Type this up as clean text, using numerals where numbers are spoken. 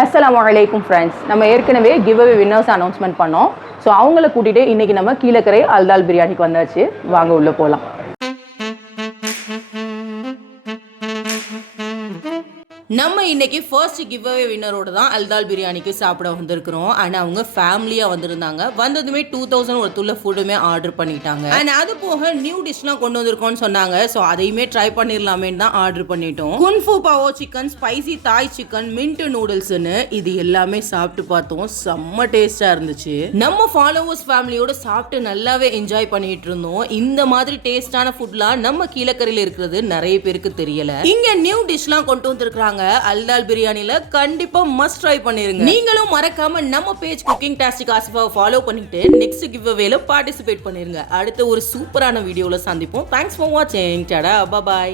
அஸ்ஸலாமு அலைக்கும் ஃப்ரெண்ட்ஸ். நம்ம ஏற்கனவே கிவ் அவே வின்னர்ஸ் அனௌன்ஸ்மெண்ட் பண்ணோம். ஸோ அவங்கள கூட்டிகிட்டு இன்றைக்கி நம்ம கீழக்கரை அல்தால் பிரியாணிக்கு வந்தாச்சு. வாங்க உள்ளே போகலாம். நம்ம இன்னைக்கு ஃபர்ஸ்ட் கிவ் அவே வின்னரோட தான் அல்தால் பிரியாணிக்கு சாப்பிட வந்திருக்கிறோம். அண்ட் அவங்க ஃபேமிலியாக வந்திருந்தாங்க. வந்ததுமே 2000 ஒருத்துள்ள ஃபுட்டுமே ஆர்டர் பண்ணிட்டாங்க. அண்ட் அது போக நியூ டிஷ்லாம் கொண்டு வந்திருக்கோம்னு சொன்னாங்க. ஸோ அதையுமே ட்ரை பண்ணிடலாமேன்னு தான் ஆர்டர் பண்ணிட்டோம். குன்ஃபு பாவோ சிக்கன், ஸ்பைசி தாய் சிக்கன், மின்ட் நூடுல்ஸ்னு இது எல்லாமே சாப்பிட்டு பார்த்தோம். செம்ம டேஸ்டா இருந்துச்சு. நம்ம ஃபாலோவர்ஸ் ஃபேமிலியோட சாப்பிட்டு நல்லாவே என்ஜாய் பண்ணிட்டு இருந்தோம். இந்த மாதிரி டேஸ்டான ஃபுட்லாம் நம்ம கீழக்கரையில் இருக்கிறது நிறைய பேருக்கு தெரியல. இங்க நியூ டிஷ்லாம் கொண்டு வந்திருக்காங்க. அல்தால் பிரியாணில கண்டிப்பா மஸ்ட் ட்ரை பண்ணிருங்க. நீங்களும் மறக்காம நம்ம பேஜ் குக்கிங் டாஸ்டிக் ஆசிஃபாவை ஃபாலோ பண்ணிட்டு நெக்ஸ்ட் கிவ் அவேல பார்ட்டிசிபேட் பண்ணிருங்க. அடுத்த ஒரு சூப்பரான வீடியோல சந்திப்போம். தேங்க்ஸ் ஃபார் வாட்சிங். Tata, bye by.